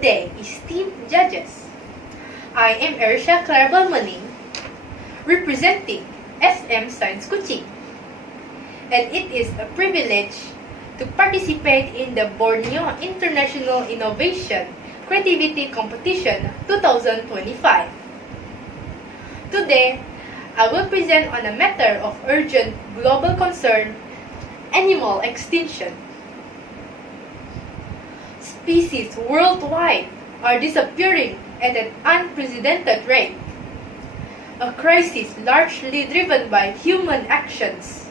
Good day, esteemed judges. I am ERISSHA CLARABELLE, representing SM Science Coaching, and it is a privilege to participate in the Borneo International Innovation Creativity Competition 2025. Today, I will present on a matter of urgent global concern: animal extinction. Species worldwide are disappearing at an unprecedented rate, a crisis largely driven by human actions.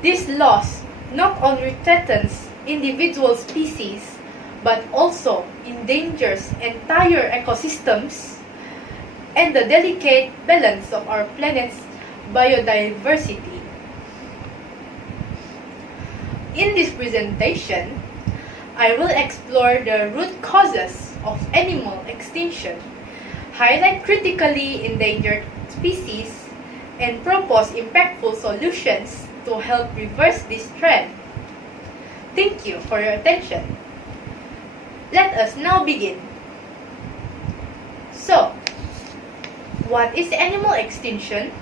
This loss not only threatens individual species, but also endangers entire ecosystems and the delicate balance of our planet's biodiversity. In this presentation, I will explore the root causes of animal extinction, highlight critically endangered species, and propose impactful solutions to help reverse this trend. Thank you for your attention. Let us now begin. So, what is animal extinction?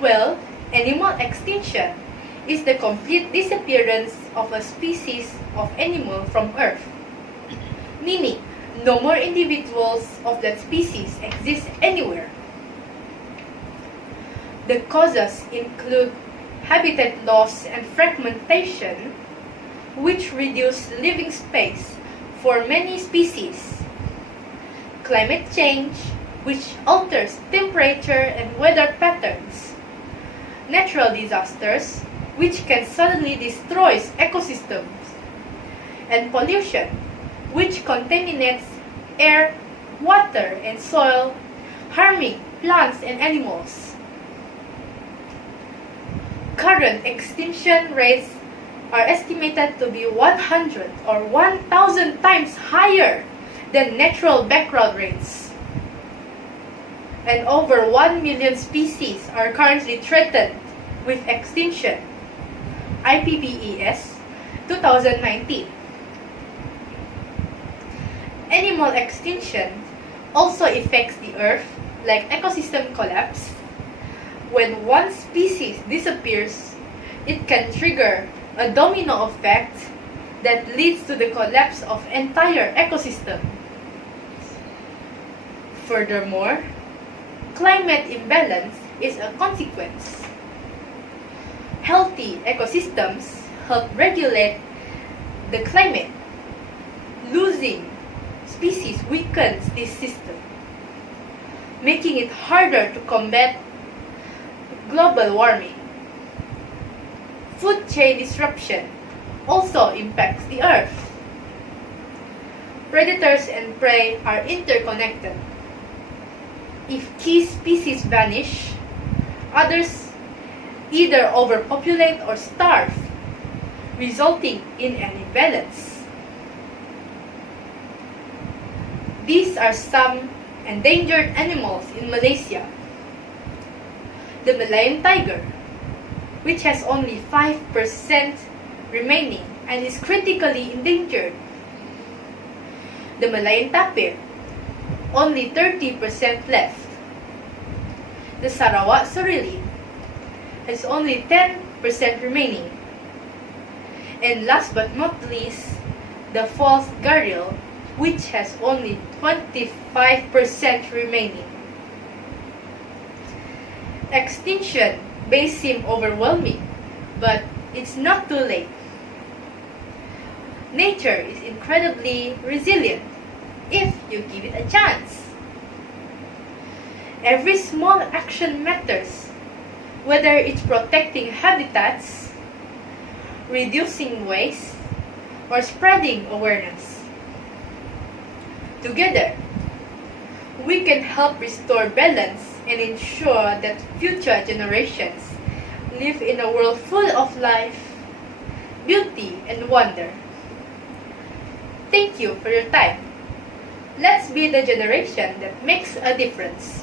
Well, animal extinction is the complete disappearance of a species of animal from Earth, meaning no more individuals of that species exist anywhere. The causes include habitat loss and fragmentation, which reduce living space for many species, climate change, which alters temperature and weather patterns, natural disasters, which can suddenly destroy ecosystems, and pollution, which contaminates air, water, and soil, harming plants and animals. Current extinction rates are estimated to be 100 or 1,000 times higher than natural background rates. And over 1 million species are currently threatened with extinction. IPBES 2019. Animal extinction also affects the Earth, like ecosystem collapse. When one species disappears, it can trigger a domino effect that leads to the collapse of entire ecosystem. Furthermore, climate imbalance is a consequence. Healthy ecosystems help regulate the climate. Losing species weakens this system, making it harder to combat global warming. Food chain disruption also impacts the Earth. Predators and prey are interconnected. If key species vanish, others either overpopulate or starve, resulting in an imbalance. These are some endangered animals in Malaysia. The Malayan tiger, which has only 5% remaining and is critically endangered. The Malayan tapir, only 30% left. The Sarawak sorili has only 10% remaining. And last but not least, the false gharial, which has only 25% remaining. Extinction may seem overwhelming, but it's not too late. Nature is incredibly resilient if you give it a chance. Every small action matters, whether it's protecting habitats, reducing waste, or spreading awareness. Together, we can help restore balance and ensure that future generations live in a world full of life, beauty, and wonder. Thank you for your time. Let's be the generation that makes a difference.